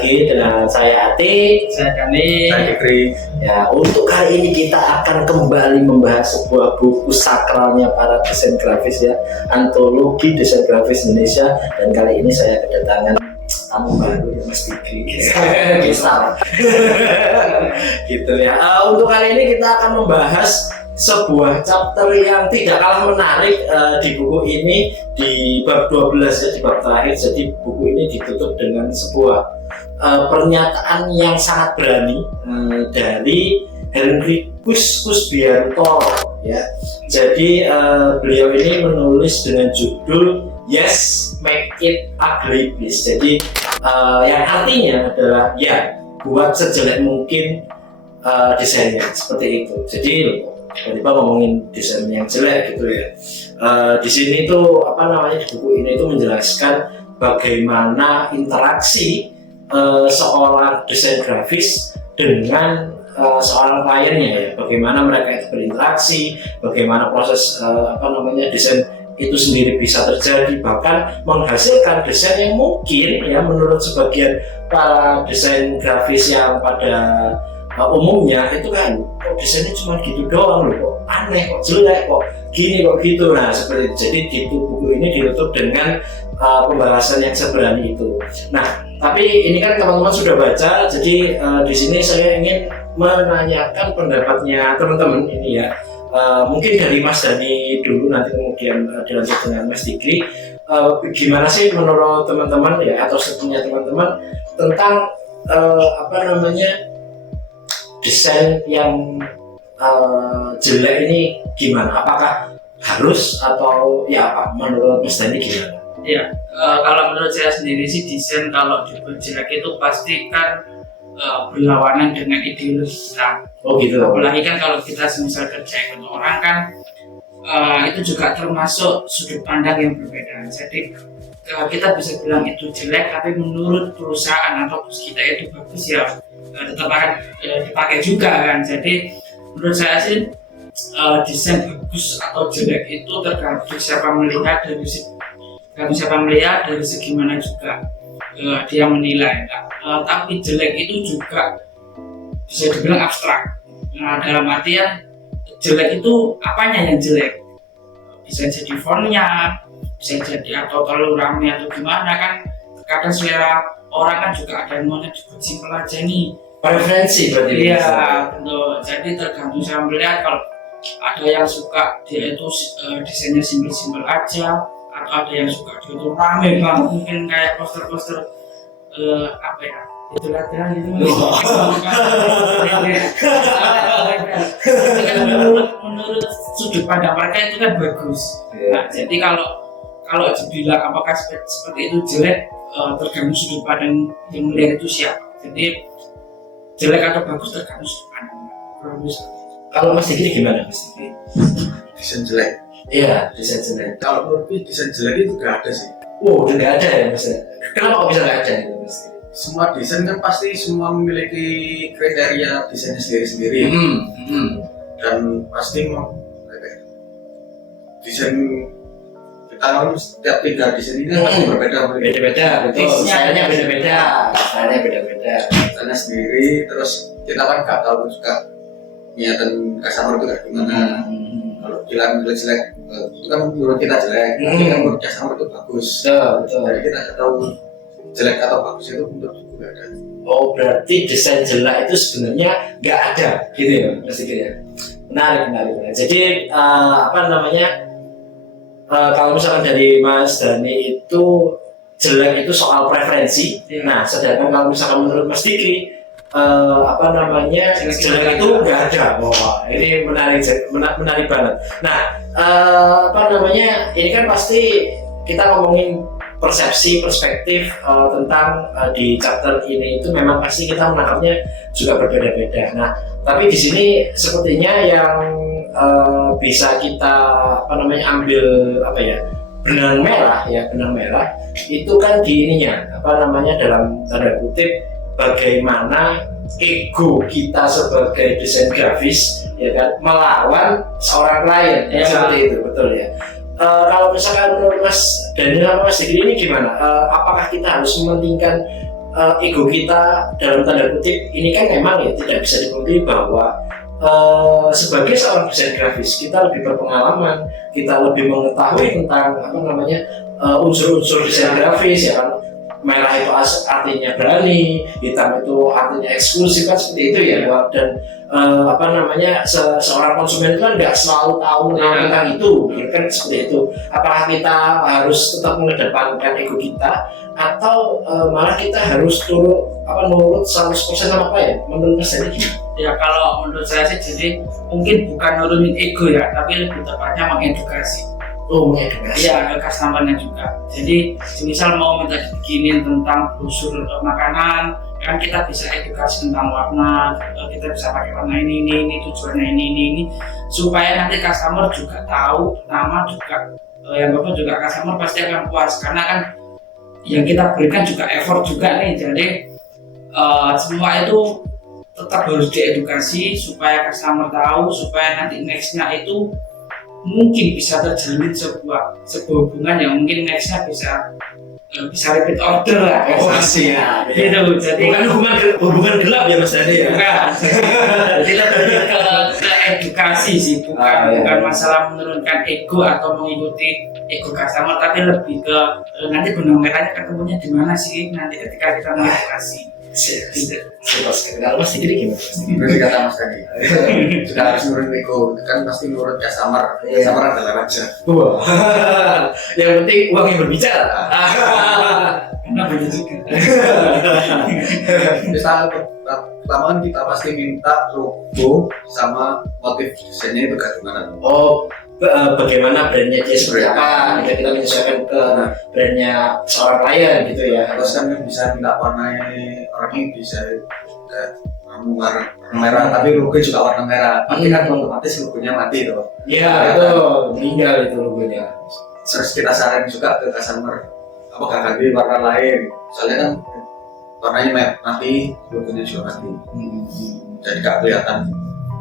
lagi dengan saya Ati, saya Dani, saya Fikri. Ya, untuk kali ini kita akan kembali membahas sebuah buku sakralnya para desain grafis ya, antologi desain grafis Indonesia. Dan kali ini saya kedatangan tamu baru ya, Mas Fikri. Bisa, gitu ya. Untuk kali ini kita akan membahas sebuah chapter yang tidak kalah menarik di buku ini, di bab 12 ya, di bab terakhir. Jadi buku ini ditutup dengan sebuah pernyataan yang sangat berani dari Henricus Kusbianto ya. Jadi beliau ini menulis dengan judul Yes, Make It Ugly Please. Jadi yang artinya adalah ya, buat sejelek mungkin desainnya, seperti itu. Jadi tiba-tiba ngomongin desain yang jelek gitu ya. Di sini tuh di buku ini tuh menjelaskan bagaimana interaksi seorang desain grafis dengan seorang kliennya ya. Bagaimana mereka itu berinteraksi, bagaimana proses desain itu sendiri bisa terjadi, bahkan menghasilkan desain yang mungkin ya menurut sebagian para desain grafis yang pada umumnya itu kan kok desainnya cuma gitu doang loh, kok aneh, kok jelek, kok gini, kok gitu. Nah seperti itu. Jadi gitu, buku ini ditutup dengan pembahasan yang seberani itu. Nah tapi ini kan teman-teman sudah baca, jadi di sini saya ingin menanyakan pendapatnya teman-teman ini ya. Mungkin dari Mas Dani dulu, nanti kemudian dilanjut dengan Mas Fikri. Gimana sih menurut teman-teman ya, atau sepunya teman-teman tentang desain yang jelek ini gimana? Apakah harus atau ya apa? Menurut Mas Dani gimana? Ya, kalau menurut saya sendiri sih desain kalau dibuat jelek itu pasti kan berlawanan dengan ideologi kita. Oh gitu. Apalagi kan kalau kita misal kerja untuk orang kan itu juga termasuk sudut pandang yang berbeda. Jadi kita bisa bilang itu jelek, tapi menurut perusahaan atau bos kita itu bagus ya, tetap akan dipakai juga kan. Jadi menurut saya sih desain bagus atau jelek itu tergantung siapa melihat dari segi mana juga dia menilai. Tapi jelek itu juga bisa dibilang abstrak. Nah, dalam artian jelek itu apanya yang jelek? Bisa jadi fontnya, bisa jadi atau terlalu rame atau gimana kan. Kadang selera orang kan juga ada yang maunya dibuat simpel aja nih. Preferensi berarti. Iya, betul. Jadi tergantung saya melihat, kalau ada yang suka dia itu desainnya simpel-simpel aja, atau ada yang suka dia itu rame banget, mungkin kayak poster-poster itu latihan gitu. menurut sudut pandang mereka itu kan bagus. Nah, jadi kalau dibilang apakah seperti itu jelek, tergantung sudut pandang yang melihat itu siapa. Jadi jelek atau bagus tergantung sudut pandang. Kalau Mas Fikri gimana Mas Fikri? Desain jelek. Iya, desain jelek. Kalau menurutku desain jelek itu nggak ada sih. Udah nggak ada ya Mas? Kenapa kok bisa nggak ada itu Mas? Semua desain kan pasti semua memiliki kriteria desainnya sendiri-sendiri. Dan pasti desain kita kan setiap tiga desain ini pasti berbeda. Beda-beda, betul. Stylenya beda-beda. Stylenya sendiri. Terus kita kan nggak tahu juga niatan customer itu kayak gimana. Kalau bilang jelek, itu kan menurut kita jelek, tapi kan menurut customer itu bagus. Betul. Jadi kita nggak tahu jelek atau bagus itu menurut aku nggak ada. Oh, berarti desain jelek itu sebenarnya nggak ada, gitu ya Mas Fikri ya? Menarik. Jadi kalau misalkan dari Mas Dani itu jelek itu soal preferensi. Nah, sedangkan kalau misalkan menurut Mas Fikri jelek itu nggak ada. Wah, ini menarik banget. Nah, ini kan pasti kita ngomongin perspektif tentang di chapter ini itu memang pasti kita menangkapnya juga berbeda-beda. Nah, tapi di sini sepertinya yang bisa kita ambil benang merah itu kan di ininya dalam tanda kutip bagaimana ego kita sebagai desain grafis ya kan melawan seorang klien ya. Seperti itu, betul ya. Kalau misalkan menurut Mas Daniel sama Mas Fikri ini gimana? Apakah kita harus mementingkan ego kita dalam tanda kutip ini kan memang ya tidak bisa dipungkiri bahwa sebagai seorang desain grafis kita lebih berpengalaman, kita lebih mengetahui tentang unsur-unsur desain grafis ya kan. Merah itu artinya berani, hitam itu artinya eksklusif kan seperti itu ya. Dan seorang konsumen itu kan nggak selalu tahu tentang itu, kan seperti itu. Apakah kita harus tetap mengedepankan ego kita atau malah kita harus nurut 100% apa ya? Menurut Mas Dani gimana? Ya kalau menurut saya sih jadi mungkin bukan nurunin ego ya, tapi lebih tepatnya mengedukasi. Oh, mengedukasi. Iya, ke customer-nya juga. Jadi misal mau minta dibikinin tentang brosur makanan, kan kita bisa edukasi tentang warna, kita bisa pakai warna ini, tujuannya ini, supaya nanti customer juga tahu, nama juga, yang bapak juga customer pasti akan puas, karena kan yang kita berikan juga effort juga nih, jadi semua itu tetap harus diedukasi supaya customer tahu, supaya nanti nextnya itu mungkin bisa terjalin sebuah hubungan yang mungkin nextnya bisa repeat order lah. Siap. Gitu. Jadi bukan hubungan gelap ya Mas Dani ya. Bukan. Jadi lebih ke edukasi sih, bukan masalah menurunkan ego atau mengikuti ego customer, tapi lebih ke nanti benang merahnya ketemunya di mana sih nanti ketika kita mengedukasi. Kalau Mas Dikri gimana? Berarti kata Mas tadi sudah harus nurut ego, kan pasti nurut customer adalah raja. Yang penting uang yang berbicara. Karena begitu juga. Pertama kan kita pasti minta logo sama motif desainnya itu kayak gimana? Bagaimana brandnya dia seperti apa, kita menyesuaikan ke brandnya seorang klien gitu ya. Terus kan bisa minta warna orang ini bisa warna merah, tapi logo juga warna merah. Nanti kan otomatis logonya mati tuh. Iya itu meninggal itu logonya. Terus kita saran juga ke customer, apakah ganti warna lain? Soalnya kan warnanya mati, logonya juga mati. Jadi gak kelihatan.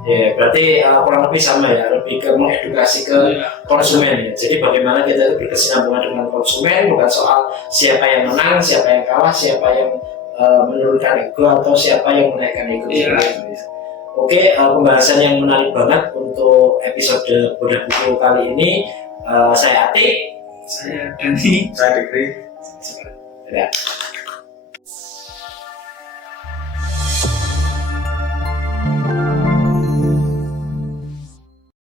Ya, berarti kurang lebih sama ya, lebih ke mengedukasi ke konsumen ya. Jadi bagaimana kita itu berkesinambungan dengan konsumen, bukan soal siapa yang menang, siapa yang kalah, siapa yang menurunkan ego atau siapa yang menaikkan ego. Oke, pembahasan yang menarik banget untuk episode Bodah Buku kali ini. Saya Atik, Saya Dani, Saya Dikri. Dadah.